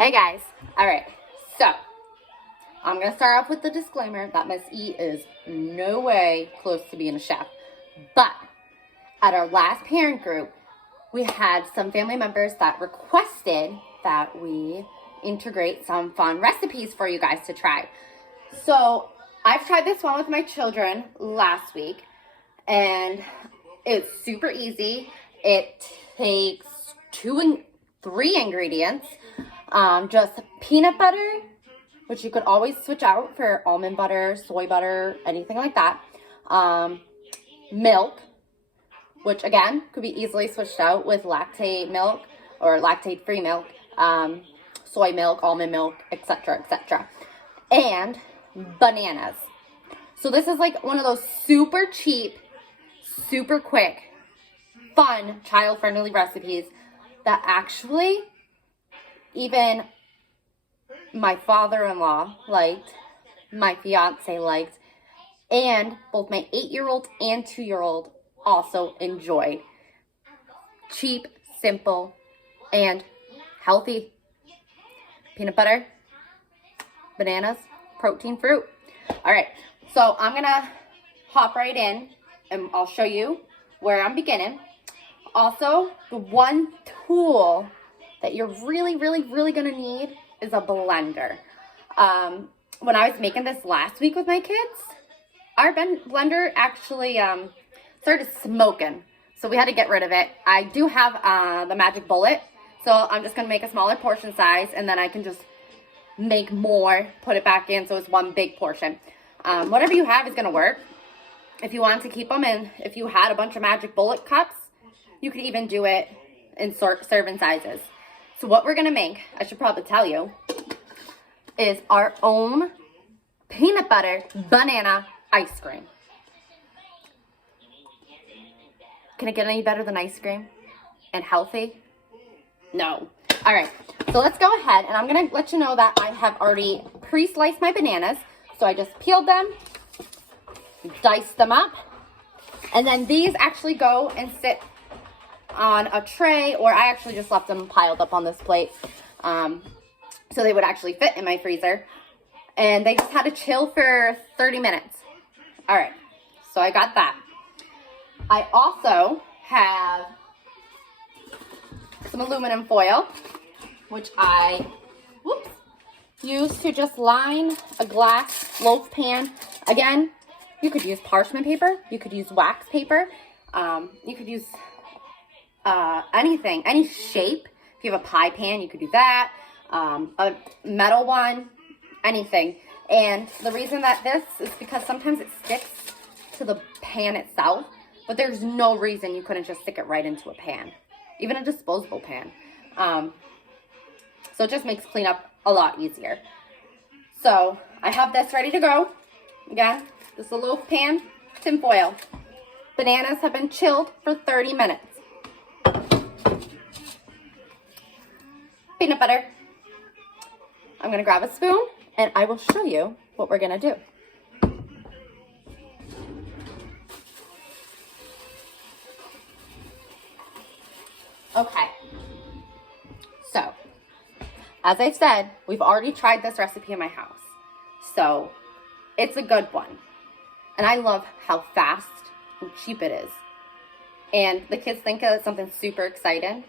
Hey guys, alright, so I'm going to start off with the disclaimer that Miss E is no way close to being a chef. But at our last parent group, we had some family members that requested that we integrate some fun recipes for you guys to try. So I've tried this one with my children last week, and it's super easy. It takes 3 ingredients. Just peanut butter, which you could always switch out for almond butter, soy butter, anything like that. Milk, which again could be easily switched out with lactate milk or lactate-free milk, soy milk, almond milk, etc., etc. And bananas. So this is like one of those super cheap, super quick, fun, child-friendly recipes that actually even my father-in-law liked, my fiance liked, and both my 8-year-old and 2-year-old also enjoyed. Cheap, simple, and healthy. Peanut butter, bananas, protein fruit. All right, so I'm gonna hop right in and I'll show you where I'm beginning. Also, the one tool that you're really gonna need is a blender. When I was making this last week with my kids, our blender actually started smoking, so we had to get rid of it. I do have the Magic Bullet, so I'm just gonna make a smaller portion size, and then I can just make more, put it back in, so it's one big portion. Whatever you have is gonna work. If you want to keep them, and if you had a bunch of Magic Bullet cups, you could even do it in serving sizes. So what we're gonna make, I should probably tell you, is our own peanut butter banana ice cream. Can it get any better than ice cream? And healthy? No. All right, so let's go ahead, and I'm gonna let you know that I have already pre-sliced my bananas. So I just peeled them, diced them up, and then these actually go and sit on a tray, or I actually just left them piled up on this plate so they would actually fit in my freezer, and they just had to chill for 30 minutes. All right, so I got that. I also have some aluminum foil, which I use to just line a glass loaf pan. Again, you could use parchment paper, you could use wax paper, you could use anything, any shape. If you have a pie pan, you could do that. A metal one, anything. And the reason that this is because sometimes it sticks to the pan itself, but there's no reason you couldn't just stick it right into a pan, even a disposable pan. So it just makes cleanup a lot easier. So I have this ready to go. Again, this is a loaf pan, tin foil. Bananas have been chilled for 30 minutes. Peanut butter. I'm going to grab a spoon and I will show you what we're going to do. Okay. So, as I said, we've already tried this recipe in my house. So, it's a good one. And I love how fast and cheap it is. And the kids think it's something super exciting.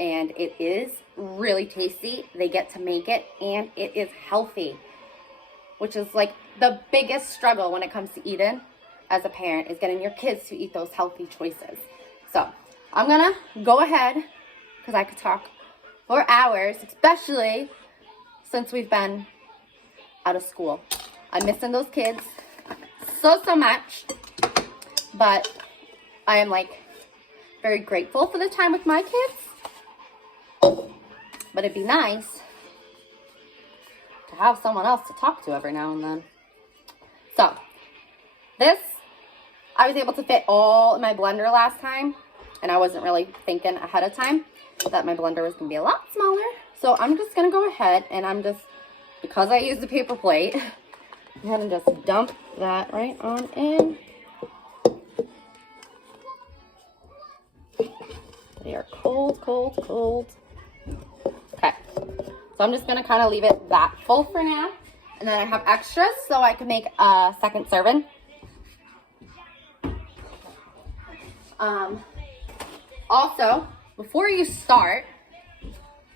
And it is really tasty. They get to make it, and it is healthy, which is like the biggest struggle when it comes to eating as a parent, is getting your kids to eat those healthy choices. So I'm gonna go ahead, because I could talk for hours, especially since we've been out of school. I'm missing those kids so much, but I am like very grateful for the time with my kids. But it'd be nice to have someone else to talk to every now and then. So, this, I was able to fit all in my blender last time, and I wasn't really thinking ahead of time that my blender was going to be a lot smaller. So, I'm just going to go ahead, and because I used the paper plate, I'm going to just dump that right on in. They are cold. Okay. So I'm just gonna kind of leave it that full for now. And then I have extras so I can make a second serving. Also, before you start,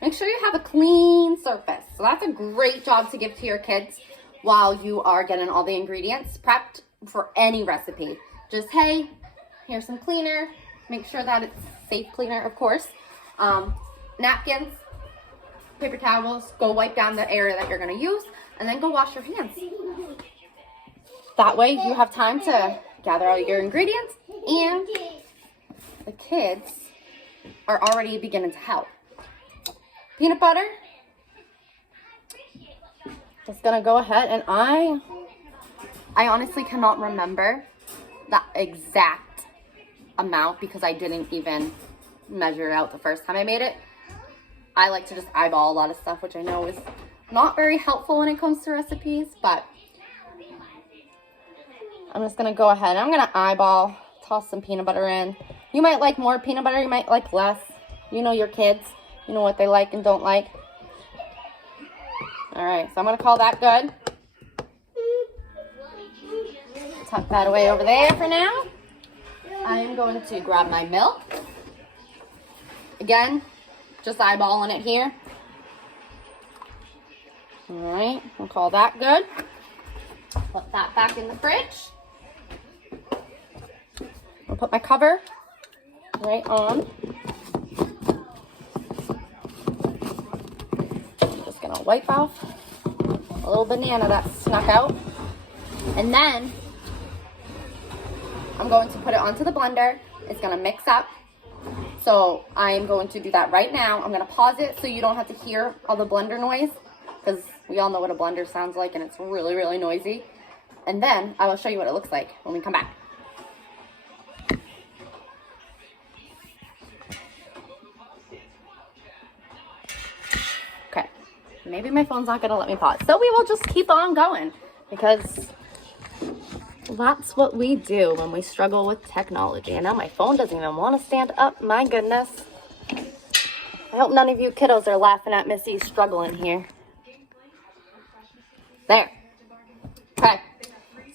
make sure you have a clean surface. So that's a great job to give to your kids while you are getting all the ingredients prepped for any recipe. Just, hey, here's some cleaner. Make sure that it's safe cleaner, of course. Napkins, paper towels, go wipe down the area that you're gonna use, and then go wash your hands. That way you have time to gather all your ingredients, and the kids are already beginning to help. Peanut butter. Just gonna go ahead, and I honestly cannot remember the exact amount because I didn't even measure it out the first time I made it. I like to just eyeball a lot of stuff, which I know is not very helpful when it comes to recipes, but I'm just gonna go ahead and I'm gonna eyeball, toss some peanut butter in. You might like more peanut butter, you might like less. You know your kids, you know what they like and don't like. All right, so I'm gonna call that good. Tuck that away over there for now. I am going to grab my milk. Again, just eyeballing it here. All right, we'll call that good. Put that back in the fridge. I'll put my cover right on. Just gonna wipe off a little banana that snuck out. And then I'm going to put it onto the blender. It's gonna mix up. So I'm going to do that right now. I'm gonna pause it so you don't have to hear all the blender noise, because we all know what a blender sounds like and it's really, really noisy. And then I will show you what it looks like when we come back. Okay, maybe my phone's not gonna let me pause. So we will just keep on going, because that's what we do when we struggle with technology. And now my phone doesn't even want to stand up. My goodness. I hope none of you kiddos are laughing at Missy struggling here. There. Okay.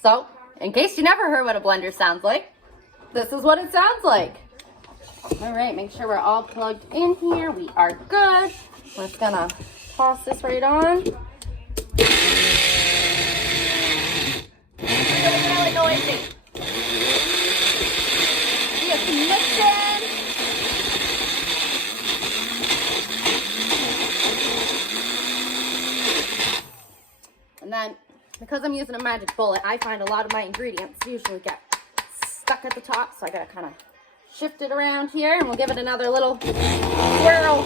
So, in case you never heard what a blender sounds like, this is what it sounds like. All right, make sure we're all plugged in here. We are good. We're just gonna toss this right on. Really noisy. We have some mixing. And then, because I'm using a magic bullet, I find a lot of my ingredients usually get stuck at the top, so I gotta kind of shift it around here, and we'll give it another little swirl.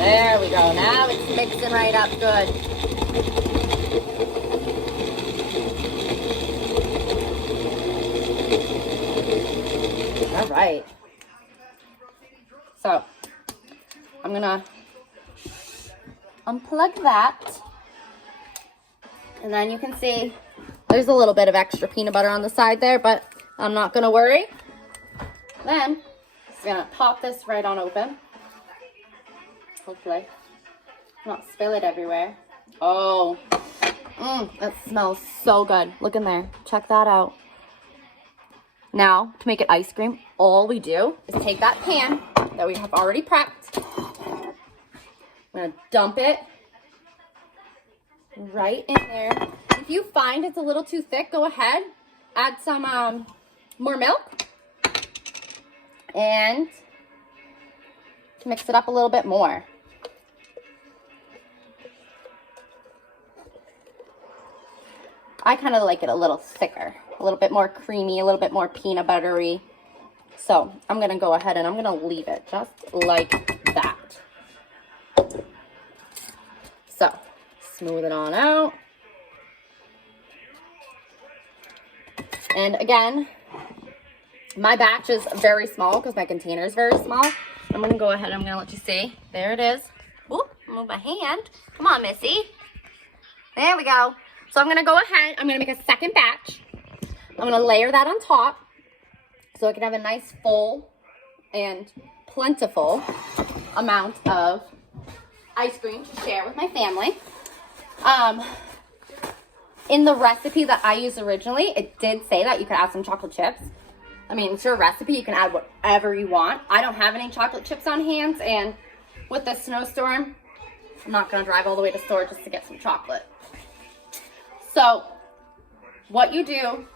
There we go. Now it's mixing right up good. All right. So I'm gonna unplug that, and then you can see there's a little bit of extra peanut butter on the side there, but I'm not gonna worry. Then just gonna pop this right on open. Hopefully not spill it everywhere. Oh, that smells so good. Look in there. Check that out. Now, to make it ice cream, all we do is take that pan that we have already prepped. I'm gonna dump it right in there. If you find it's a little too thick, go ahead, add some more milk, and mix it up a little bit more. I kind of like it a little thicker, a little bit more creamy, a little bit more peanut buttery. So I'm going to go ahead and I'm going to leave it just like that. So smooth it on out. And again, my batch is very small because my container is very small. I'm going to go ahead, I'm going to let you see. There it is. Ooh, move my hand. Come on, Missy. There we go. So I'm going to go ahead, I'm going to make a second batch. I'm going to layer that on top so it can have a nice full and plentiful amount of ice cream to share with my family. In the recipe that I used originally, it did say that you could add some chocolate chips. I mean, it's your recipe. You can add whatever you want. I don't have any chocolate chips on hand, and with the snowstorm, I'm not going to drive all the way to the store just to get some chocolate. So, what you do,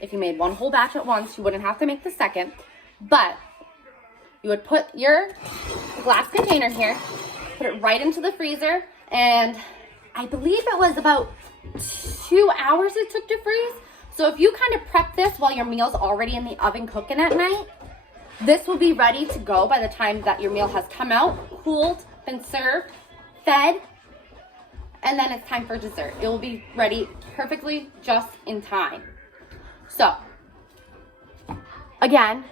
if you made one whole batch at once, you wouldn't have to make the second, but you would put your glass container here, put it right into the freezer, and I believe it was about 2 hours it took to freeze. So if you kind of prep this while your meal's already in the oven cooking at night, this will be ready to go by the time that your meal has come out, cooled, been served, fed, and then it's time for dessert. It will be ready perfectly just in time. So, again,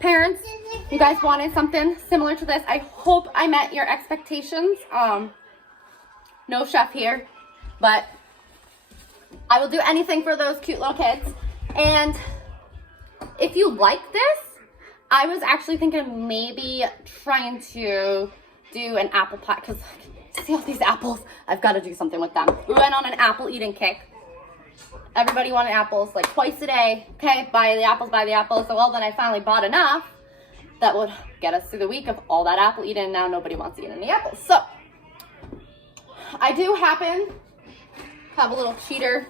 parents, you guys wanted something similar to this. I hope I met your expectations. No chef here, but I will do anything for those cute little kids. And if you like this, I was actually thinking of maybe trying to do an apple pie, because see all these apples? I've got to do something with them. We went on an apple eating kick. Everybody wanted apples like twice a day. Okay, buy the apples, buy the apples. So, well, then I finally bought enough that would get us through the week of all that apple eating, and now nobody wants to eat any apples. So, I do happen to have a little cheater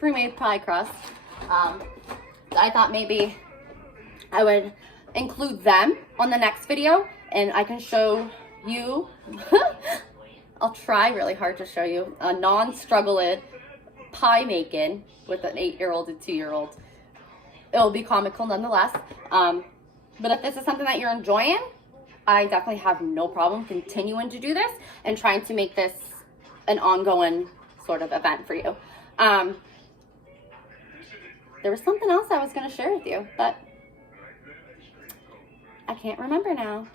pre-made pie crust. I thought maybe I would include them on the next video, and I can show you, I'll try really hard to show you a non-struggled pie making with an 8-year-old and 2-year-old. It'll be comical nonetheless. But if this is something that you're enjoying, I definitely have no problem continuing to do this and trying to make this an ongoing sort of event for you. There was something else I was going to share with you, but I can't remember now.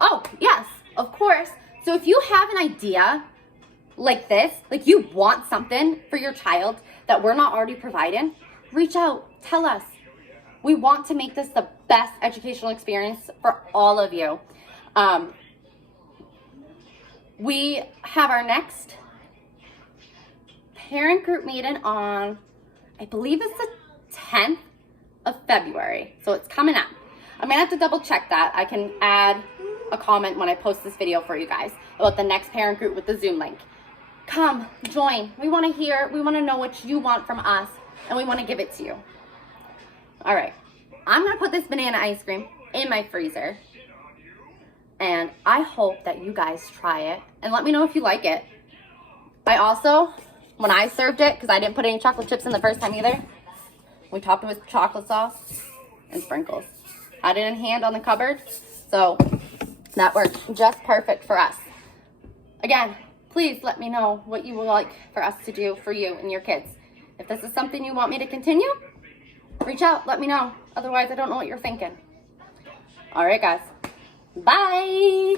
Oh, yes, of course. So if you have an idea like this, like you want something for your child that we're not already providing, reach out, tell us. We want to make this the best educational experience for all of you. We have our next parent group meeting on, I believe it's the 10th of February. So it's coming up. I'm going to have to double check that. I can add a comment when I post this video for you guys about the next parent group with the Zoom link. Come, join. We want to hear, we want to know what you want from us, and we want to give it to you. All right. I'm going to put this banana ice cream in my freezer, and I hope that you guys try it and let me know if you like it. I also, when I served it, because I didn't put any chocolate chips in the first time either, we topped it with chocolate sauce and sprinkles. Had it in hand on the cupboard, so that worked just perfect for us. Again, please let me know what you would like for us to do for you and your kids. If this is something you want me to continue, reach out, let me know. Otherwise, I don't know what you're thinking. All right, guys. Bye.